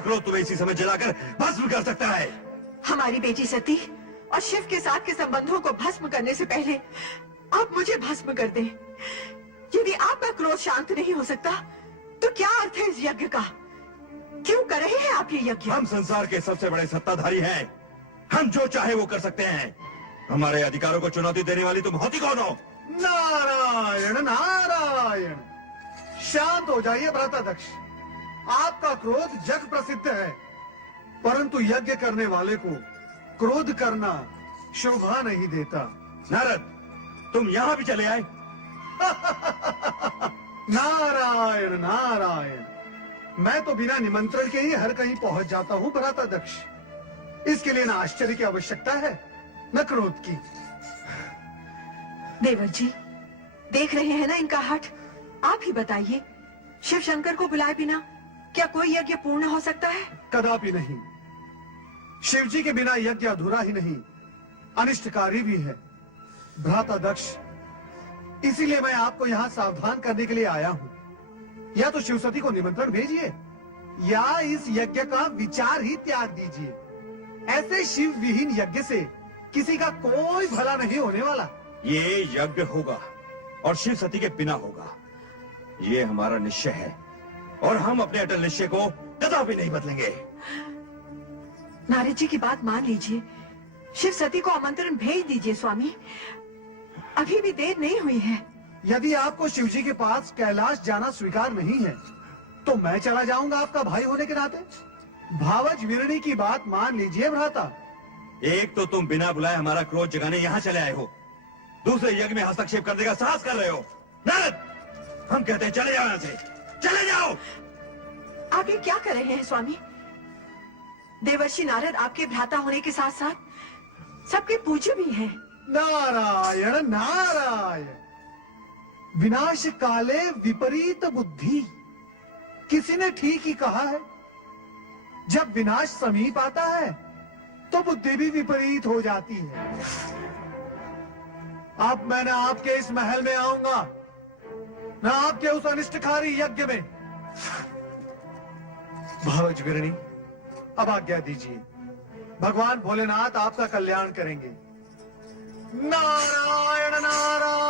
क्रोध तुम्हें इसी समय जलाकर भस्म कर सकता है। हमारी बेटी सती और शिव के साथ के संबंधों को भस्म करने से पहले आप मुझे भस्म कर दें। यदि आपका क्रोध शांत नहीं हो सकता तो क्या अर्थ है इस यज्ञ का? क्यों कर रहे हैं आप ये यज्ञ? हम संसार के सबसे बड़े सत्ताधारी हैं। हम जो चाहे वो कर सकते हैं। हमारे अधिकारों को चुनौती देने वाली तुम होती कौन हो? नारायण नारायण, शांत हो जाइए भ्राताध्यक्ष। आपका क्रोध जग प्रसिद्ध है, परंतु यज्ञ करने वाले को क्रोध करना शोभा नहीं देता। नारद, तुम यहां भी चले आए। नारायण नारायण, मैं तो बिना निमंत्रण के ही हर कहीं पहुंच जाता हूं भ्राताध्यक्ष। इसके लिए न आश्चर्य की आवश्यकता है न क्रोध की। देवर जी, देख रहे हैं ना इनका हठ। आप ही बताइए, शिव शंकर को बुलाए बिना क्या कोई यज्ञ पूर्ण हो सकता है? कदापि नहीं। शिव जी के बिना यज्ञ अधूरा ही नहीं, अनिष्टकारी भी है। भ्राताध्यक्ष, इसीलिए मैं आपको यहाँ सावधान करने के लिए आया हूँ। या तो शिवसती को निमंत्रण भेजिए या इस यज्ञ का विचार ही त्याग दीजिए। ऐसे शिव विहीन यज्ञ से किसी का कोई भला नहीं होने वाला। ये यज्ञ होगा और शिव सती के बिना होगा, ये हमारा निश्चय है और हम अपने अटल निश्चय को कदापि नहीं बदलेंगे। नारद जी की बात मान लीजिए, शिव सती को आमंत्रण भेज दीजिए स्वामी। अभी भी देर नहीं हुई है। यदि आपको शिव जी के पास कैलाश जाना स्वीकार नहीं है तो मैं चला जाऊंगा आपका भाई होने के नाते। भावज विरणी की बात मान लीजिए भ्राता। एक तो तुम बिना बुलाए हमारा क्रोध जगाने यहाँ चले आए हो, दूसरे यज्ञ में हस्तक्षेप करने का साहस कर रहे हो। नारद, हम कहते हैं चले जाओ यहाँ से, चले जाओ। आप ये क्या कर रहे हैं स्वामी? देवर्षि नारद आपके भ्राता होने के साथ साथ सबके पूज्य भी हैं। नारायण नारायण, विनाश काले विपरीत बुद्धि। किसी ने ठीक ही कहा है, जब विनाश समीप आता है तो बुद्धि भी विपरीत हो जाती है। अब मैं न आपके इस महल में आऊंगा न आपके उस अनिष्टकारी यज्ञ में। भावज विरणी, अब आज्ञा दीजिए। भगवान भोलेनाथ आपका कल्याण करेंगे। नारायण नारायण।